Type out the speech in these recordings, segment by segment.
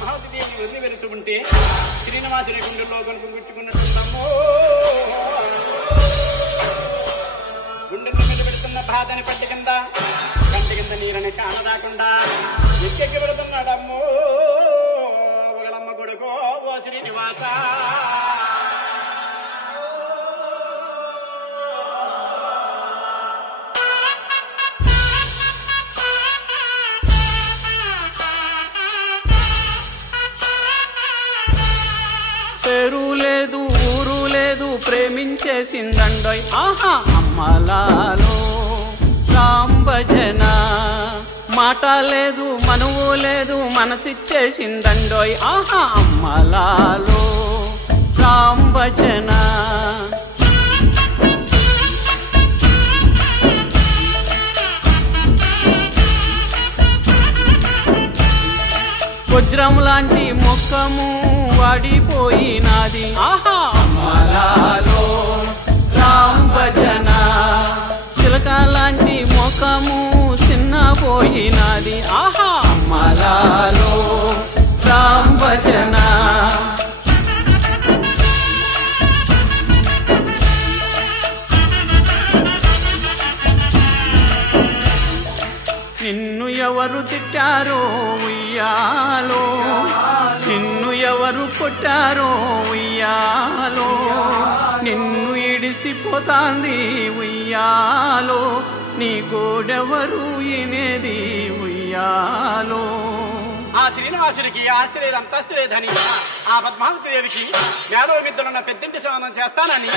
పద్మావతి దేవిని వదిలి వెళుతూ ఉంటే శ్రీనివాసుడి గుండెల్లో కొనుక్కుంటున్నట్టుందమ్మో. గుండెల మీద పెడుతున్న బాధని పట్టి కింద కంటి కింద నీరని కానరాకుండా ఎక్కెక్కి పెడుతున్నాడమ్మో. ఒకలమ్మ కొడుకో ఓ శ్రీనివాస. పేరు లేదు ఊరు లేదు ప్రేమించేసిందండోయ్ ఆహా అమ్మలాలో రామ్ భజన. మాట లేదు మనువు లేదు మనసిచ్చేసిందండోయ్ ఆహా అమ్మలాలో రామ్ భజన. వజ్రం లాంటి ముఖము వాడిపోయినాది ఆహా అమ్మలాలో రామ్ భజన. చిలక లాంటి ముఖము చిన్నపోయినాది ఆహా అమ్మలాలో రామ్ భజన. నిన్ను ఎవరు తిట్టారో ఉయ్యాలో, నిన్ను ఎవరు కొట్టారో ఉయ్యాలో, నిన్ను ఇడిసిపోతాంది ఉయ్యాలో, నీ గోడెవరు ఇనేది ఉయ్యాలో. ఆ శ్రీనివాసుడికి ఆస్తి లేదు అంతస్తు లేదని ఆ పద్మావతి దేవికి నేలో మిద్దులున్న పెద్దింటి సంబంధం చేస్తానని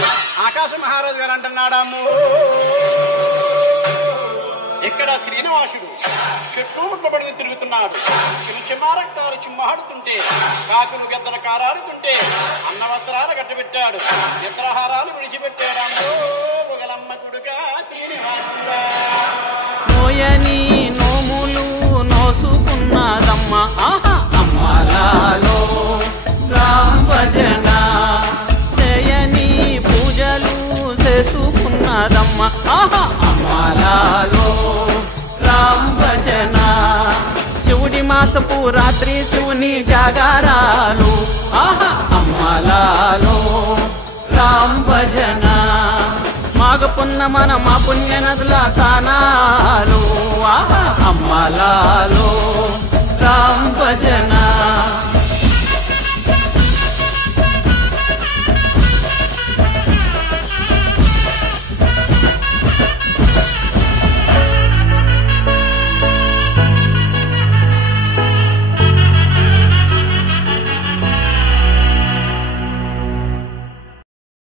ఆకాశ మహారాజు గారు అంటున్నాడమ్ము. ఇక్కడ శ్రీనివాసుడు చెట్లు ముట్లబడి తిరుగుతున్నాడు. చిమ్మారక్తాలు చిమ్మాడుతుంటే కాకులు గద్దలు కారాడుతుంటే అన్నవస్త్రాలు కట్టబెట్టాడు, చిత్రహారాలు విడిచిపెట్టాడు. ఒకలమ్మ కొడుకా శ్రీనివాసుడా. నోయని నోములు నోసుకున్నదమ్మ ఆహా అమ్మలాలో రామ్ భజన. చేయని పూజలు చేసుకున్నదమ్మ ఆహా అమ్మలాలో రామ్ భజన. శివుడి మాసపు రాత్రి శివుని జాగారాలు ఆహా అమ్మలాలో రామ్ భజన. మాగపున్నమన మా పుణ్య నదుల తానాలు ఆహా అమ్మలాలో రామ్ భజన.